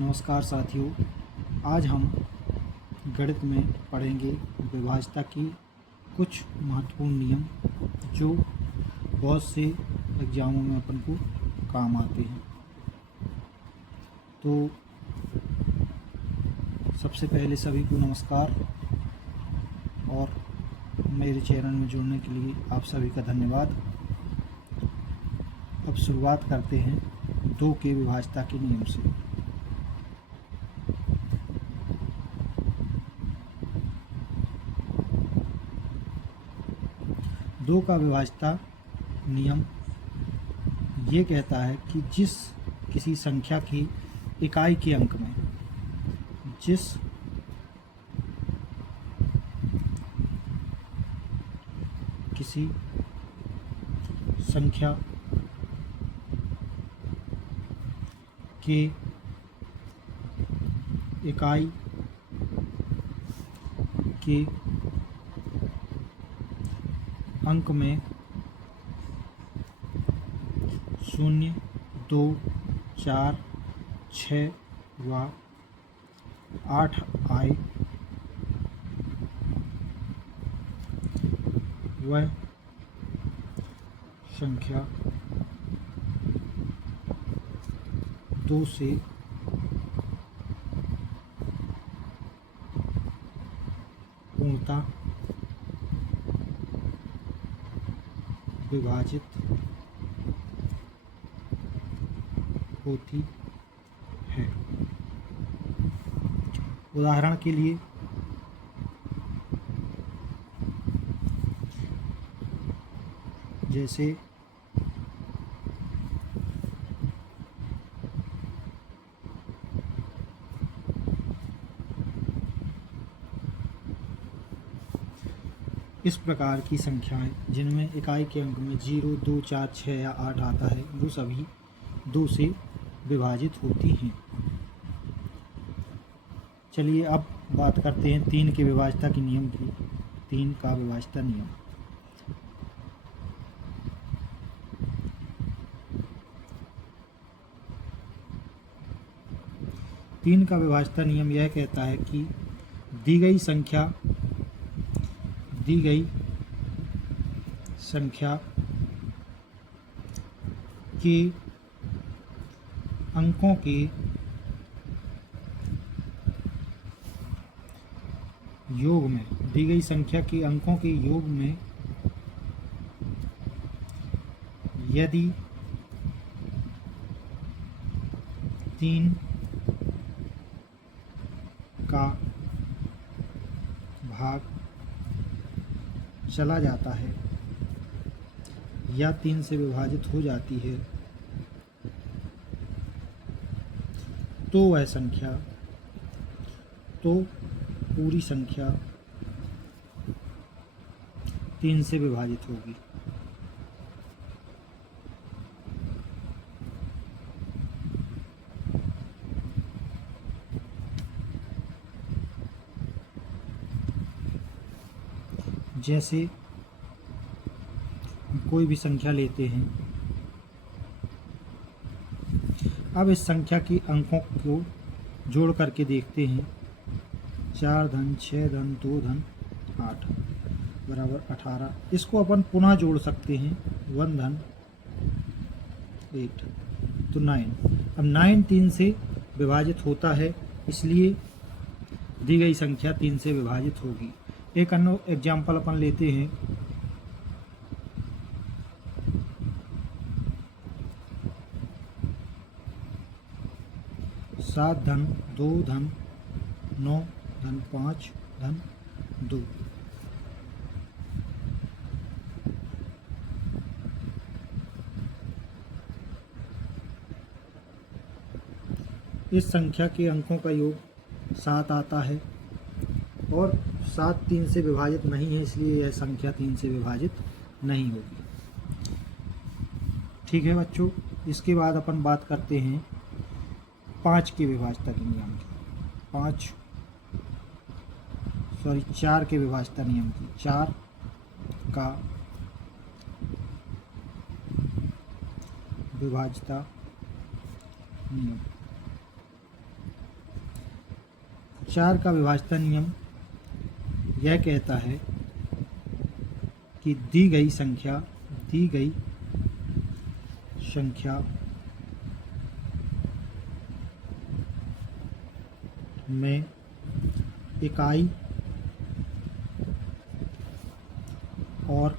नमस्कार साथियों, आज हम गणित में पढ़ेंगे विभाज्यता की कुछ महत्वपूर्ण नियम जो बहुत से एग्जामों में अपन को काम आते हैं। तो सबसे पहले सभी को नमस्कार और मेरे चैनल में जुड़ने के लिए आप सभी का धन्यवाद। अब शुरुआत करते हैं 2 के विभाज्यता के नियम से। दो का विभाज्यता नियम ये कहता है कि जिस किसी संख्या की इकाई के अंक में जिस किसी संख्या के इकाई के अंक में 0, 2, 4, 6 व 8 आए वह संख्या 2 से पूर्णतः विभाजित होती है। उदाहरण के लिए जैसे इस प्रकार की संख्याएं जिनमें इकाई के अंक में 0, 2, 4, 6 या 8 आता है वो सभी 2 से विभाजित होती हैं। चलिए अब बात करते हैं 3 के विभाज्यता के नियम की। 3 का विभाज्यता नियम। तीन का विभाज्यता नियम यह कहता है कि दी गई संख्या के अंकों के योग में दी गई संख्या के अंकों के योग में यदि 3 का भाग चला जाता है या 3 से विभाजित हो जाती है तो वह संख्या पूरी संख्या 3 से विभाजित होगी। जैसे कोई भी संख्या लेते हैं, अब इस संख्या के अंकों को जोड़ करके देखते हैं। 4 धन 6 धन 2 धन 8 बराबर 18। इसको अपन पुनः जोड़ सकते हैं। 1 धन 8 तो 9। अब 9 3 से विभाजित होता है, इसलिए दी गई संख्या 3 से विभाजित होगी। एक अन्य एग्जाम्पल अपन लेते हैं। 7 धन 2 धन 9 धन 5 धन 2। इस संख्या के अंकों का योग 7 आता है और 7 3 से विभाजित नहीं है, इसलिए यह संख्या 3 से विभाजित नहीं होगी। ठीक है बच्चों, इसके बाद अपन बात करते हैं 5 के विभाज्यता के नियम की। 4 के विभाज्यता नियम की। 4 का विभाज्यता नियम। 4 का विभाज्यता नियम यह कहता है कि दी गई संख्या में इकाई और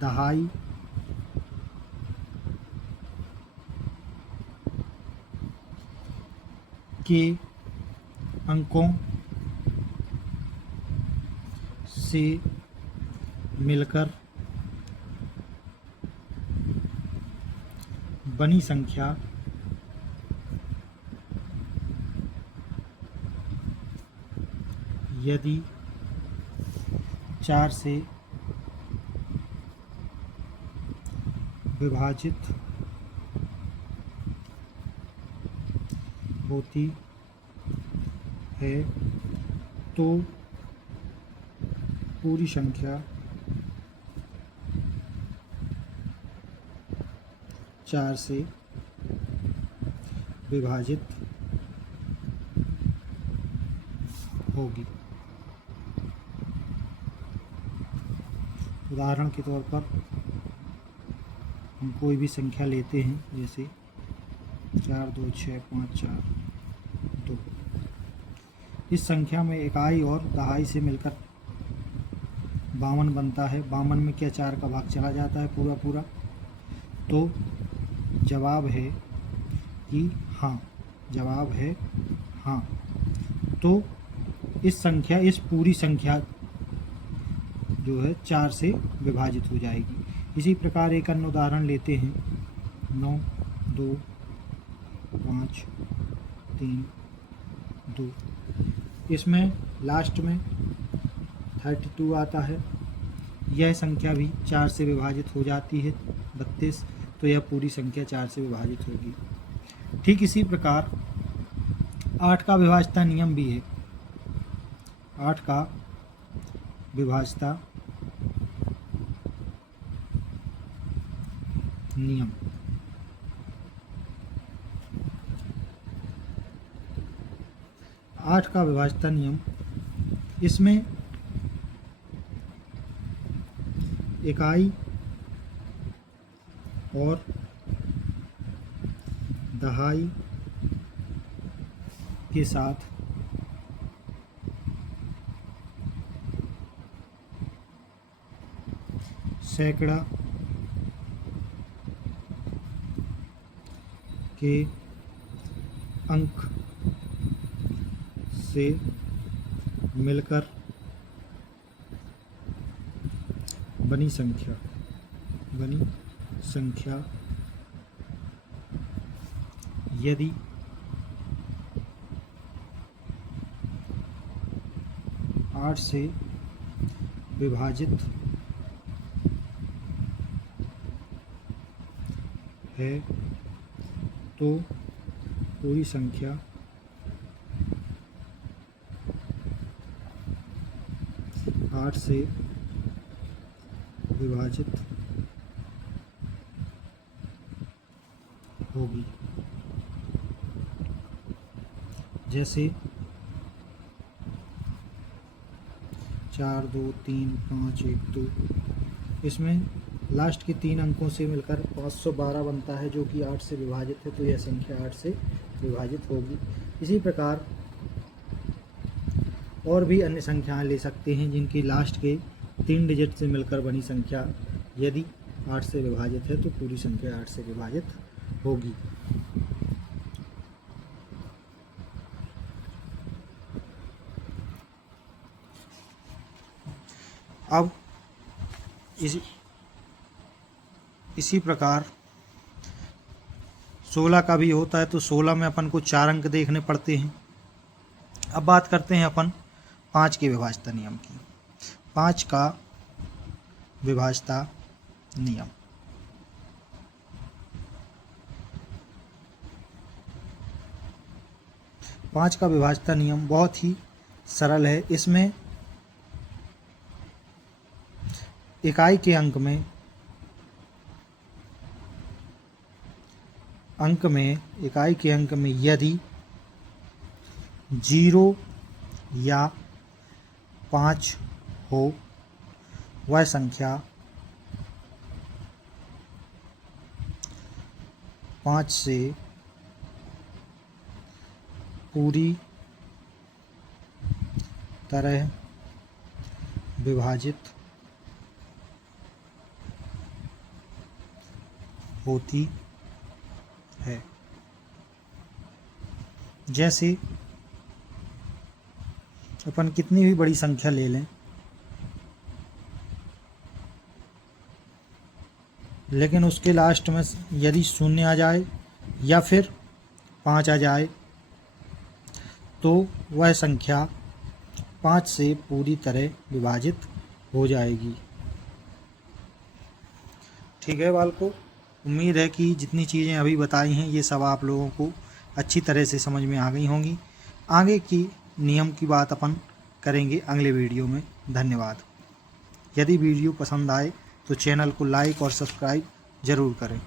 दहाई के अंकों से मिलकर बनी संख्या यदि 4 से विभाजित होती है तो पूरी संख्या 4 से विभाजित होगी। उदाहरण के तौर पर हम कोई भी संख्या लेते हैं, जैसे 4 2 6 5 4 2। इस संख्या में इकाई और दहाई से मिलकर 52 बनता है। 52 में क्या 4 का भाग चला जाता है पूरा पूरा? तो जवाब है कि हाँ, जवाब है हाँ। तो इस पूरी संख्या जो है 4 से विभाजित हो जाएगी। इसी प्रकार एक अन्य उदाहरण लेते हैं, 9 2 5 3 2। इसमें लास्ट में 32 आता है। यह संख्या भी 4 से विभाजित हो जाती है, 32। तो यह पूरी संख्या 4 से विभाजित होगी। ठीक इसी प्रकार 8 का विभाज्यता नियम भी है। 8 का विभाज्यता नियम इसमें इकाई और दहाई के साथ सैकड़ा के अंक से मिलकर बनी संख्या यदि 8 से विभाजित है तो पूरी संख्या 8 से विभाजित होगी। जैसे 4 2 3 5 1 2। इसमें लास्ट के 3 अंकों से मिलकर 512 बनता है, जो कि 8 से विभाजित है, तो यह संख्या 8 से विभाजित होगी। इसी प्रकार और भी अन्य संख्याएं ले सकते हैं जिनकी लास्ट के 3 डिजिट से मिलकर बनी संख्या यदि 8 से विभाजित है तो पूरी संख्या 8 से विभाजित होगी। अब इसी प्रकार 16 का भी होता है, तो 16 में अपन को 4 अंक देखने पड़ते हैं। अब बात करते हैं अपन 5 के विभाज्यता नियम की। 5 का विभाज्यता नियम बहुत ही सरल है। इसमें इकाई के अंक में यदि 0 या 5 हो, वह संख्या 5 से पूरी तरह विभाजित होती है। जैसे अपन कितनी भी बड़ी संख्या ले लें, लेकिन उसके लास्ट में यदि 0 आ जाए या फिर 5 आ जाए तो वह संख्या 5 से पूरी तरह विभाजित हो जाएगी। ठीक है बालकों, उम्मीद है कि जितनी चीज़ें अभी बताई हैं ये सब आप लोगों को अच्छी तरह से समझ में आ गई होंगी। आगे की नियम की बात अपन करेंगे अगले वीडियो में। धन्यवाद। यदि वीडियो पसंद आए तो चैनल को लाइक और सब्सक्राइब ज़रूर करें।